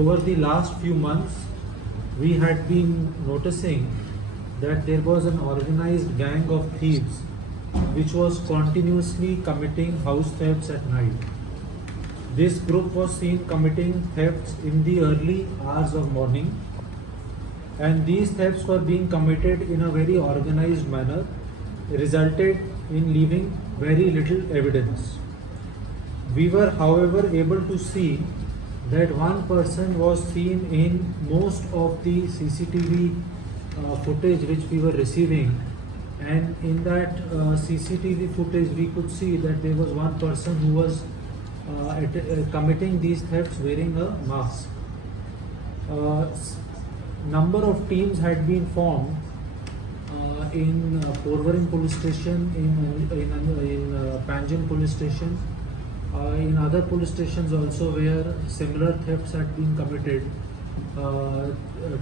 Over the last few months, we had been noticing that there was an organized gang of thieves which was continuously committing house thefts at night. This group was seen committing thefts in the early hours of morning, and these thefts were being committed in a very organized manner, resulted in leaving very little evidence. We were, however, able to see that one person was seen in most of the CCTV footage which we were receiving, and in that CCTV footage we could see that there was one person who was committing these thefts wearing a mask. Number of teams had been formed in Porvorim police station, in Panjim police station, in other police stations also where similar thefts had been committed.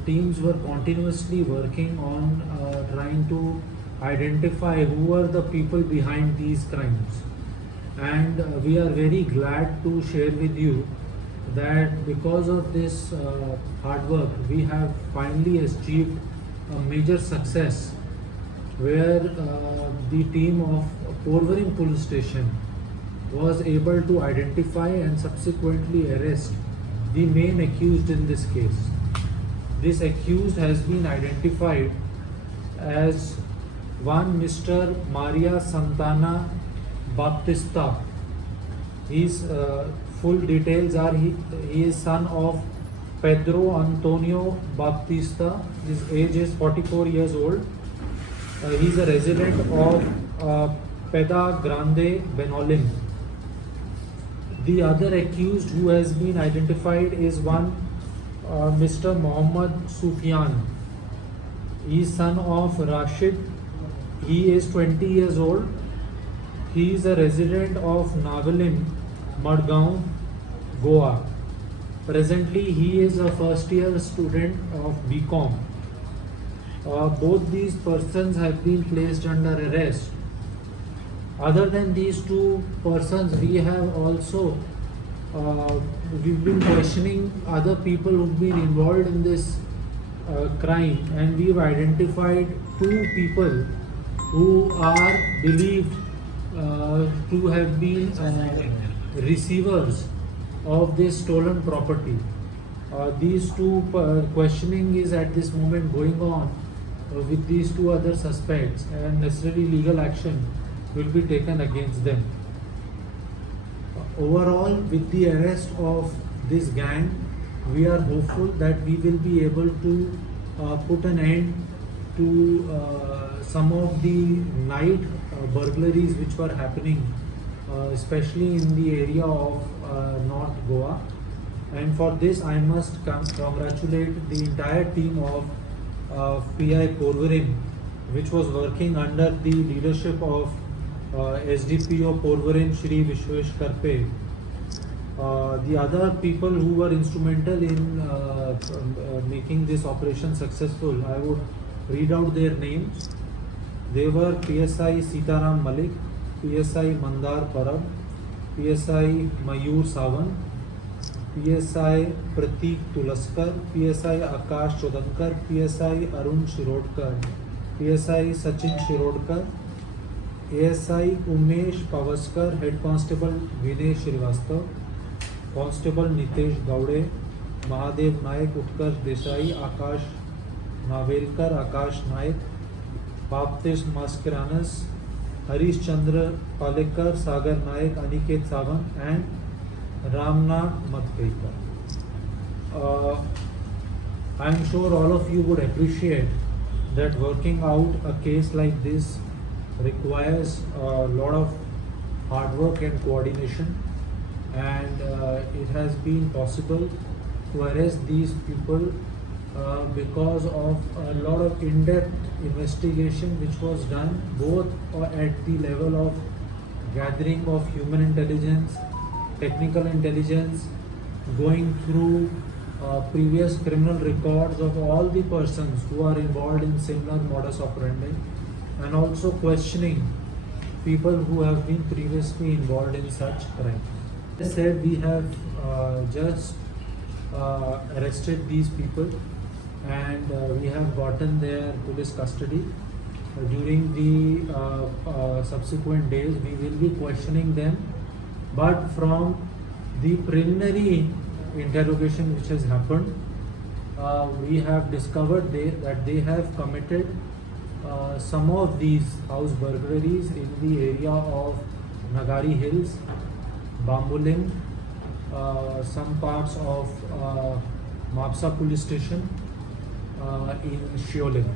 Teams were continuously working on trying to identify who were the people behind these crimes. And we are very glad to share with you that because of this hard work, we have finally achieved a major success where the team of Porvorim police station was able to identify and subsequently arrest the main accused in this case. This accused has been identified as one Mr. Maria Santana Baptista. His full details are he is son of Pedro Antonio Baptista. His age is 44 years old. He is a resident of Peda Grande, Benolim. The other accused who has been identified is one Mr. Mohammad Sufyan. He is son of Rashid. He is 20 years old. He is a resident of Navalim, Madgaon, Goa. Presently, he is a first year student of BCom. Both these persons have been placed under arrest. Other than these two persons, we have also we've been questioning other people who've been involved in this crime, and we've identified two people who are believed to have been receivers of this stolen property. These two questioning is at this moment going on with these two other suspects, and necessary legal action will be taken against them. Overall, with the arrest of this gang, we are hopeful that we will be able to put an end to some of the night burglaries which were happening, especially in the area of North Goa. And for this, I must congratulate the entire team of PI Porvorim, which was working under the leadership of SDPO Porvorim Shri Vishwesh Karpe. The other people who were instrumental in making this operation successful, I would read out their names. They were PSI Sitaram Malik, PSI Mandar Parab, PSI Mayur Sawan, PSI Pratik Tulaskar, PSI Akash Chodankar, PSI Arun Shirodkar, PSI Sachin Shirodkar, ASI Umesh Pavaskar, Head Constable Vinay Srivastav, Constable Nitesh Gaude, Mahadev Naik, Utkarsh Desai, Akash Navelkar, Akash Naik, Baptist Maskiranas, Harish Chandra Palekar, Sagar Naik, Aniket Savan, and Ramna Matkaikar. I am sure all of you would appreciate that working out a case like this requires a lot of hard work and coordination, and it has been possible to arrest these people because of a lot of in-depth investigation which was done both at the level of gathering of human intelligence, technical intelligence, going through previous criminal records of all the persons who are involved in similar modus operandi, and also questioning people who have been previously involved in such crimes. As I said, we have just arrested these people, and we have gotten their police custody. During the subsequent days, we will be questioning them, but from the preliminary interrogation which has happened, we have discovered that they have committed some of these house burglaries in the area of Nagari Hills, Bambulim, some parts of Mapsa police station, in Shiolim.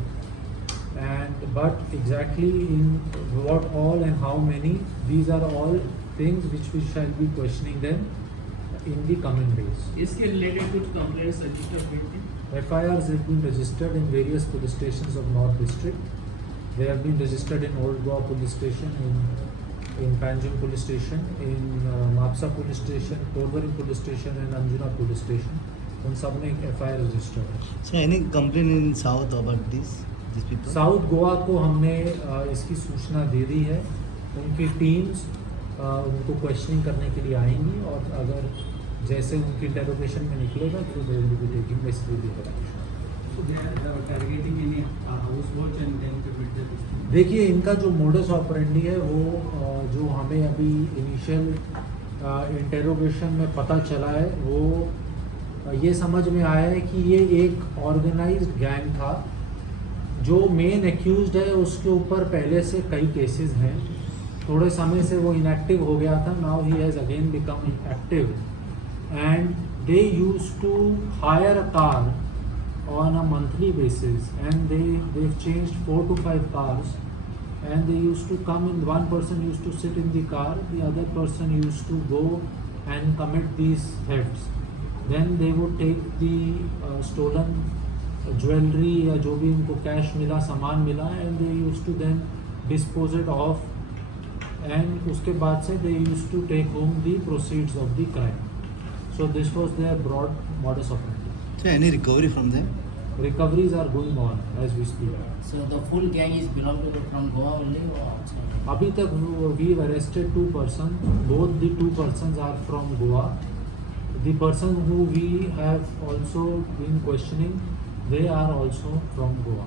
But exactly in what all and how many, these are all things which we shall be questioning them in the coming days. इसके related कुछ complaints register हुई थी? FIRs have been registered in various police stations of North District. They have been registered in Old Goa Police Station, in Panjim Police Station, in Mapsa Police Station, Porvorim Police Station and Anjuna Police Station. उन सब में एक FIR registered है. So any complaint in South about these people? South Goa को हमने इसकी सूचना दे दी है. उनकी टीम्स उनको क्वेश्चनिंग करने के लिए आएंगी, और अगर जैसे उनकी इंटेरोगेशन में निकलेगा तो they will be taking necessary action. So they are targeting any households and then to build the. देखिए, इनका जो मोडस ऑपरेंडी है वो जो हमें अभी इनिशियल इंटेरोगेशन में पता चला है, वो ये समझ में आया है कि ये एक ऑर्गेनाइज्ड गैंग था. जो मेन एक्यूज्ड है उसके ऊपर पहले से कई केसेस हैं. थोड़े समय से वो इनएक्टिव हो गया था. Now he has again become active, and they used to hire a car on a monthly basis, and they've changed 4 to 5 cars, and they used to come in. One person used to sit in the car, the other person used to go and commit these thefts. Then they would take the stolen jewelry या जो भी उनको cash मिला, सामान मिला, and they used to then dispose it off, and उसके बाद से they used to take home the proceeds of the crime. So this was their broad modus operandi. So any recovery from them? Recoveries are going on as we speak. So the full gang is belong to from Goa only or outside? अभी तक we've arrested 2 persons. Both the 2 persons are from Goa. The person who we have also been questioning, they are also from Goa.